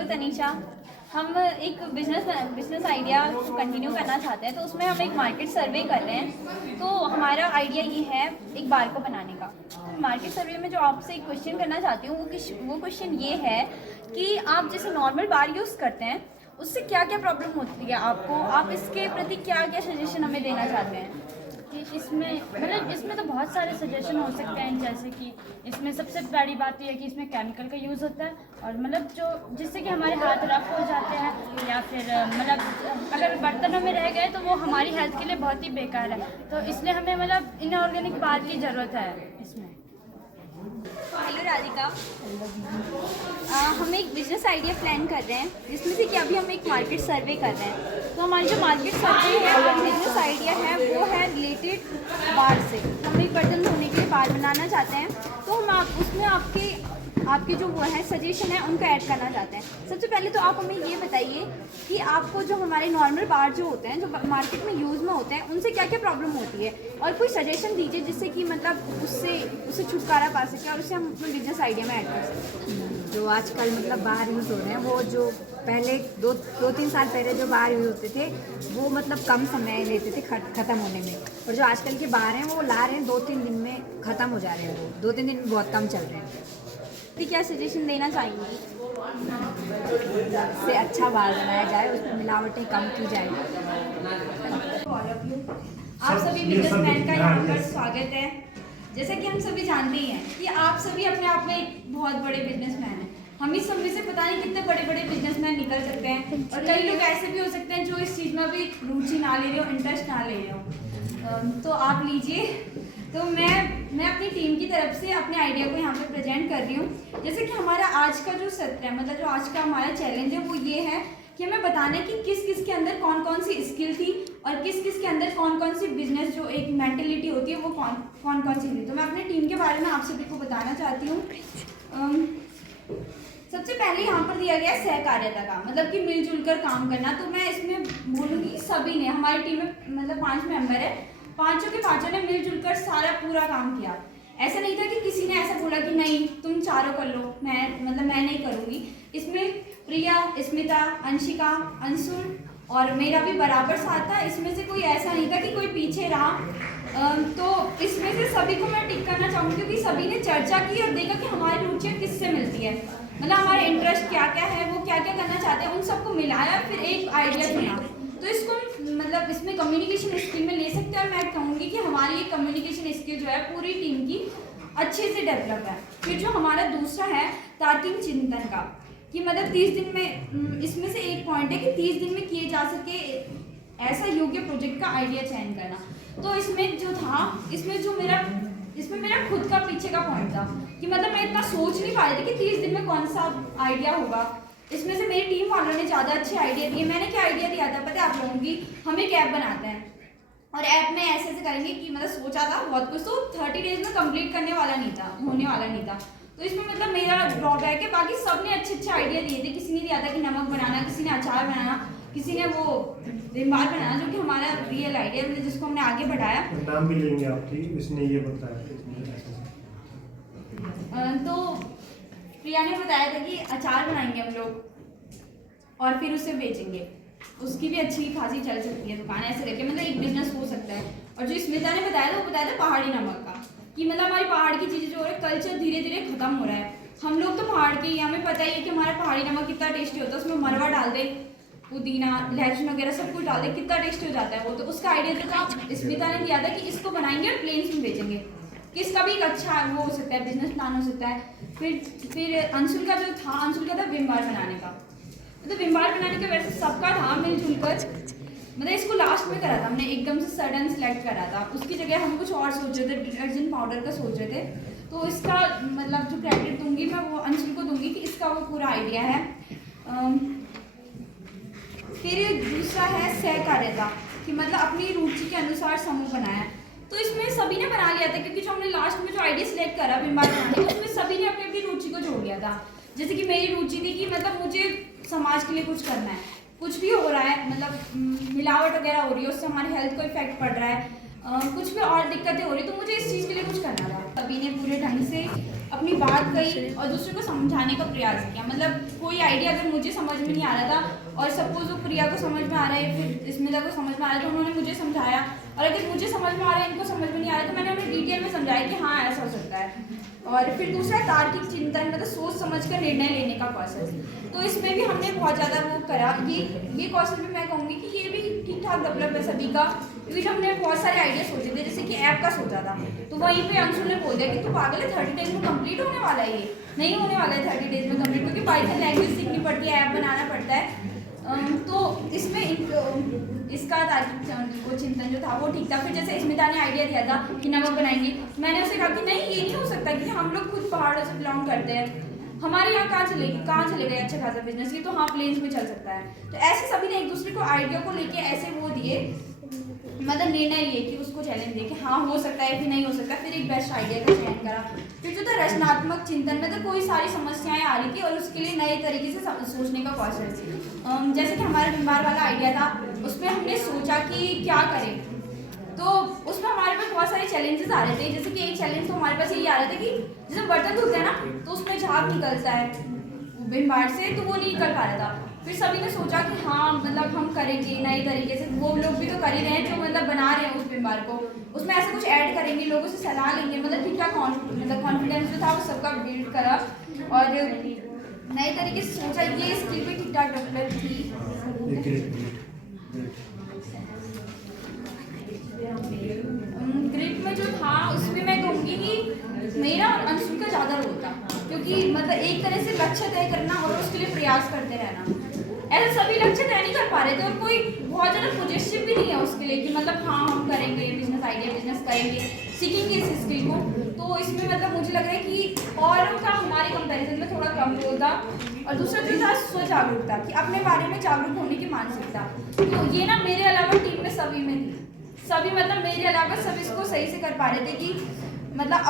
Hello Tanisha. हम एक business idea continue करना चाहते हैं, तो उसमें हम एक मार्केट सर्वे कर रहे हैं। तो हमारा आइडिया ये है एक बार को बनाने का। मार्केट सर्वे में जो आपसे एक क्वेश्चन करना चाहती हूँ वो क्वेश्चन ये है कि आप जैसे नॉर्मल बार यूज़ करते हैं उससे क्या क्या प्रॉब्लम होती है आपको, आप इसके प्रति क्या क्या सजेशन हमें देना चाहते हैं? कि इसमें तो बहुत सारे सजेशन हो सकते हैं। जैसे कि इसमें सबसे बड़ी बात यह है कि इसमें केमिकल का यूज़ होता है और जो जिससे कि हमारे हाथ रफ हो जाते हैं या फिर अगर बर्तनों में रह गए तो वो हमारी हेल्थ के लिए बहुत ही बेकार है। तो इसलिए हमें इनऑर्गेनिक बार की ज़रूरत है इसमें। हेलो राधिका। हम एक बिजनेस आइडिया प्लान कर रहे हैं जिसमें से कि अभी हम एक मार्केट सर्वे कर रहे हैं। तो हमारी जो मार्केट सर्वे है और बिजनेस आइडिया है वो है रिलेटेड बार से। हम एक बर्तन धोने के लिए बार बनाना चाहते हैं, तो हम उसमें आपके जो वो है सजेशन है उनको ऐड करना चाहते हैं। सबसे पहले तो आप हमें ये बताइए कि आपको जो हमारे नॉर्मल बार जो होते हैं, जो मार्केट में यूज़ में होते हैं, उनसे क्या क्या प्रॉब्लम होती है, और कोई सजेशन दीजिए जिससे कि उससे छुटकारा पा सके और उसे हम अपने बिजनेस आइडिया में ऐड कर सकें। जो आजकल बार यूज़ हो रहे हैं, वो जो पहले दो तीन साल पहले जो बार यूज़ होते थे वो कम समय लेते थे ख़त्म होने में, और जो आजकल के बार हैं वो ला रहे हैं 2-3 दिन में ख़त्म हो जा रहे हैं। वो 2-3 दिन में बहुत कम चल रहे हैं। तो क्या सजेशन देना चाहेंगी? इससे अच्छा बार बनाया जाए, उसमें मिलावटें कम की जाए। आप सभी बिजनेसमैन का यहाँ पर स्वागत है। जैसा कि हम सभी जानते ही हैं कि आप सभी अपने आप में एक बहुत बड़े बिजनेसमैन हैं। हम इस सब में से पता नहीं कितने बड़े बड़े बिजनेसमैन निकल सकते हैं, और कई लोग ऐसे भी हो सकते हैं जो इस चीज़ में भी रुचि ना ले रहे हो, इंटरेस्ट ना ले रहे हो। तो आप लीजिए। तो मैं अपनी टीम की तरफ से अपने आइडिया को यहाँ पे प्रेजेंट कर रही हूँ। जैसे कि हमारा आज का जो सत्र है, जो आज का हमारा चैलेंज है, वो ये है कि हमें बताना है कि किस किस के अंदर कौन कौन सी स्किल थी और किस किस के अंदर कौन कौन सी बिजनेस जो एक मेंटेलिटी होती है वो कौन कौन सी थी। तो मैं अपनी टीम के बारे में आप सभी को बताना चाहती हूँ। सबसे पहले यहाँ पर दिया गया सहकार्यता का, कि मिलजुल कर काम करना। तो मैं इसमें बोलूँगी सभी ने, हमारी टीम में 5 मेंबर है, पांचों के पांचों ने मिलजुल कर सारा पूरा काम किया। ऐसा नहीं था कि किसी ने ऐसा बोला कि नहीं तुम चारों कर लो, मैं नहीं करूँगी। इसमें प्रिया, स्मिता, अंशिका, अंशुल और मेरा भी बराबर साथ था। इसमें से कोई ऐसा नहीं था कि कोई पीछे रहा। तो इसमें से सभी को मैं टिक करना चाहूँगी क्योंकि सभी ने चर्चा की और देखा कि हमारी रुचियाँ किससे मिलती है, हमारे इंटरेस्ट क्या क्या है, वो क्या क्या करना चाहते हैं, उन सबको मिलाया फिर एक आइडिया चुना। तो इसको इसमें कम्युनिकेशन स्किल में ले सकते हैं, और मैं कहूँगी कि हमारी ये कम्युनिकेशन स्किल जो है पूरी टीम की अच्छे से डेवलप है। फिर जो हमारा दूसरा है तार्किक चिंतन का, कि 30 दिन में, इसमें से एक पॉइंट है कि 30 दिन में किए जा सके ऐसा योग्य प्रोजेक्ट का आइडिया चयन करना। तो इसमें जो था, इसमें मेरा खुद का पीछे का पॉइंट था कि मैं इतना सोच नहीं पा रही थी कि 30 दिन में कौन सा आइडिया होगा। इसमें से मेरी टीम वालों ने ज़्यादा अच्छे आइडिया दिए। मैंने क्या आइडिया दिया था पता है आप लोगों की? हम एक ऐप बनाते हैं और ऐप में ऐसे करेंगे कि सोचा था बहुत कुछ, तो 30 डेज में कंप्लीट होने वाला नहीं था। तो इसमें मेरा ड्रॉबैक है। बाकी सब ने अच्छे आइडिया दिए थे। किसी ने दिया था कि नमक बनाना, किसी ने अचार बनाना, किसी ने वो विम-बार बनाना, जो कि हमारा रियल आइडिया जिसको हमने आगे बढ़ाया। नाम भी लेंगे आपकी, इसने ये बताया। तो प्रिया ने बताया था कि अचार बनाएंगे हम लोग और फिर उसे बेचेंगे। उसकी भी अच्छी खासी चल सकती है दुकान, ऐसे करके एक बिजनेस हो सकता है। और जो स्मिता ने बताया था वो बताया था पहाड़ी नमक का, कि हमारी पहाड़ की चीज़ें जो हो रही है, कल्चर धीरे धीरे खत्म हो रहा है। हम लोग तो पहाड़ के ही, हमें पता ही है कि हमारा पहाड़ी नमक कितना टेस्टी होता है। उसमें मरवा डाल दे, पुदीना, लहसुन वगैरह सब कुछ डाल दे, कितना टेस्टी हो जाता है वो। तो उसका आइडिया जो था स्मिता ने दिया था कि इसको बनाएंगे और प्लेन्स में बेचेंगे, कि इसका भी एक अच्छा वो हो सकता है, बिजनेस प्लान हो सकता है। फिर अंशुल का था विम-बार बनाने का। विम-बार बनाने का वैसे सबका था मिलजुल कर, इसको लास्ट में करा था हमने, एकदम से सडन सेलेक्ट करा था। उसकी जगह हम कुछ और सोच रहे थे, डिटर्जेंट पाउडर का सोच रहे थे। तो इसका जो क्रेडिट दूंगी मैं वो अंशुल को दूंगी कि इसका वो पूरा आइडिया है। फिर दूसरा है सहकार्यता, कि अपनी रुचि के अनुसार समूह बनाया। तो इसमें सभी ने बना लिया था, क्योंकि जो हमने लास्ट में जो आइडिया सिलेक्ट करा विम-बार बनाने, उसमें सभी ने अपनी अपनी रुचि को जोड़ लिया था। जैसे कि मेरी रुचि थी कि मुझे समाज के लिए कुछ करना है, कुछ भी हो रहा है, मिलावट वगैरह हो रही है, उससे हमारी हेल्थ को इफेक्ट पड़ रहा है, कुछ भी और दिक्कतें हो रही, तो मुझे इस चीज़ के लिए कुछ करना था। सभी ने पूरे ढंग से अपनी बात कही और दूसरे को समझाने का प्रयास किया। मतलब कोई आइडिया अगर मुझे समझ में नहीं आ रहा था और सपोज वो प्रिया को समझ में आ रहा है, फिर स्मिता को समझ में आ रहा है, तो उन्होंने मुझे समझाया। और अगर मुझे समझ में आ रहा है, इनको समझ में नहीं आ रहा है, तो मैंने उन्हें डिटेल में समझाया कि हाँ ऐसा हो सकता है। और फिर दूसरा तार्किक चिंतन, मतलब सोच समझ कर निर्णय लेने का कौशल। तो इसमें भी हमने बहुत ज़्यादा वो करा। ये कौशल भी मैं कहूँगी कि ये भी ठीक ठाक डेवलप है सभी का, क्योंकि हमने बहुत सारे आइडिया सोचे थे। जैसे कि ऐप का सोचा था, तो वहीं पे अंशु ने बोल दिया कि तू पागल है, 30 डेज में कंप्लीट होने वाला है। ये नहीं होने वाला है 30 डेज में कंप्लीट, क्योंकि पाइथन लैंग्वेज सीखनी पड़ती है, ऐप बनाना पड़ता है। तो इसमें इसका वो चिंतन जो था वो ठीक था। फिर जैसे स्मिता ने आइडिया दिया था कि नमक बनाएंगे, मैंने उसे कहा कि नहीं ये नहीं हो सकता, क्योंकि हम लोग खुद पहाड़ों से बिलोंग करते हैं, हमारे यहाँ कहाँ चलेगा अच्छा खासा बिजनेस, ये तो हाँ प्लेन्स में चल सकता है। तो ऐसे सभी ने एक दूसरे को आइडिया को लेके ऐसे वो दिए, मतलब निर्णय लिए कि उसको चैलेंज दिए कि हाँ हो सकता है कि नहीं हो सकता। फिर एक बेस्ट आइडिया का चयन करा। फिर जो था रचनात्मक चिंतन में, तो कोई सारी समस्याएं आ रही थी और उसके लिए नए तरीके से सोचने का कौशल। जैसे कि हमारा बीमार वाला आइडिया था, उसमें हमने सोचा कि क्या करें, तो उसमें हमारे पास बहुत सारे चैलेंजेस आ रहे थे। जैसे कि एक चैलेंज तो हमारे पास यही आ रहा था कि जैसे बर्तन धोते हैं ना, तो उसमें झाग निकलता है विम से, तो वो नहीं निकल पा रहा था। फिर सभी ने सोचा कि हाँ मतलब हम करेंगे नए तरीके से, वो लोग भी तो कर ही रहे हैं जो मतलब बना रहे हैं उस विम को, उसमें ऐसा कुछ ऐड करेंगे, लोगों से सलाह लेंगे। मतलब ठीक ठाक मतलब कॉन्फिडेंस जो था वो सबका बिल्ड करा और नए तरीके से सोचा। ये स्किल भी ठीक ठाक डेवलप की। ग्रिप में जो था उसमें मैं कहूँगी कि मेरा और अंशु का ज़्यादा रोल था, क्योंकि मतलब एक तरह से लक्ष्य तय करना और उसके लिए प्रयास करते रहना। ऐसे सभी लक्ष्य तय नहीं कर पा रहे थे और कोई बहुत ज़्यादा पॉजिटिव भी नहीं है उसके लिए कि मतलब हाँ हम करेंगे बिजनेस आइडिया, बिजनेस करेंगे, सीखेंगे इस स्किल को। तो इसमें मतलब मुझे लग रहा है कि औरों का हमारे कंपैरिजन में थोड़ा कम रोल था। और दूसरा जो था स्व जागरूकता, कि अपने बारे में जागरूक होने की मानसिकता। तो ये ना मेरे अलावा टीम में सभी में थी, सभी मतलब मेरे अलावा सभी इसको सही से कर पा रहे थे कि मतलब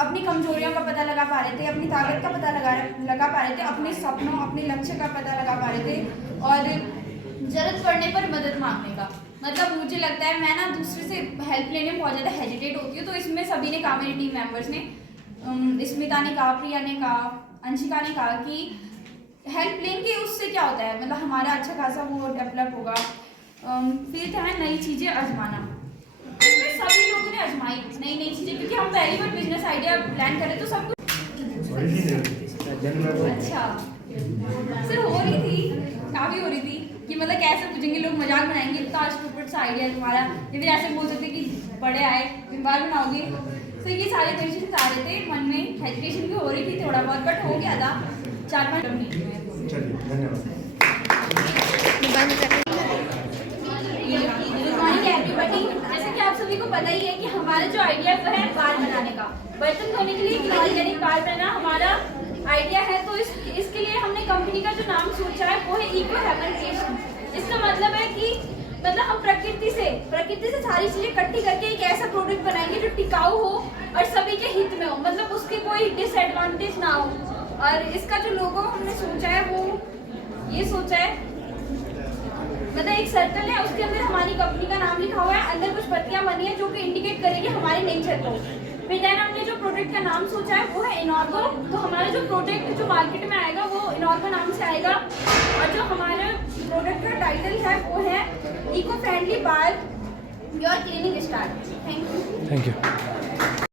अपनी कमजोरियों का पता लगा पा रहे थे, अपनी ताकत का पता लगा पा रहे थे, अपने सपनों अपने लक्ष्य का पता लगा पा रहे थे और जरूरत पड़ने पर मदद मांगने का। मतलब मुझे लगता है मैं ना दूसरे से हेल्प लेने में बहुत ज़्यादा हेजिटेट होती हूँ, तो इसमें सभी ने कहा, मेरी टीम मेंबर्स ने, स्मिता ने कहा, प्रिया ने कहा, अंशिका ने कहा कि हेल्प लेंगे उससे क्या होता है, मतलब हमारा अच्छा खासा वो डेवलप होगा। फिर था नई चीज़ें आजमाना, इसमें सभी लोगों ने आजमाई नई चीज़ें, क्योंकि हम पहली बार बिजनेस आइडिया प्लान करें तो सब कुछ अच्छा सिर्फ हो रही थी, काफ़ी हो रही थी कि मतलब कैसे पूछेंगे लोग, मजाक बनाएंगे, इतना स्टूपिड सा आइडिया है तुम्हारा, या फिर ऐसे बोल सकते कि बड़े आए बीमार बनाओगे। तो ये सारे क्वेश्चन आ रहे थे मन में, हेजिटेशन भी हो रही थी थोड़ा बहुत, बट हो गया था 4-5 मिनट में। धन्यवाद। जैसे कि आप सभी को पता ही है कि हमारा जो आइडिया है बाल बनाने का, बर्तन धोने के लिए ऑर्गेनिक बाल बनाना हमारा आइडिया है। तो इसके लिए हमने कंपनी का जो नाम सोचा है वो है इको हेवन क्रिएशन। इसका मतलब है कि मतलब हम प्रकृति से सारी चीजें इकट्ठी करके एक ऐसा प्रोडक्ट बनाएंगे जो टिकाऊ हो और सभी के हित में हो, मतलब उसके कोई डिसएडवांटेज ना हो। और इसका जो लोगो हमने सोचा है वो ये सोचा है, मतलब एक सर्कल है, उसके अंदर हमारी कंपनी का नाम लिखा हुआ है, अंदर कुछ पत्तियां बनी है जो कि इंडिकेट करेगी हमारे नेचर को। फिर देन हमने जो प्रोडक्ट का नाम सोचा है वो है इनॉर्गो। तो हमारा जो प्रोडक्ट जो मार्केट में आएगा वो इनॉर्गो नाम से आएगा। और जो हमारे प्रोडक्ट का टाइटल है वो है इको फ्रेंडली बाल your cleaning star. Thank you.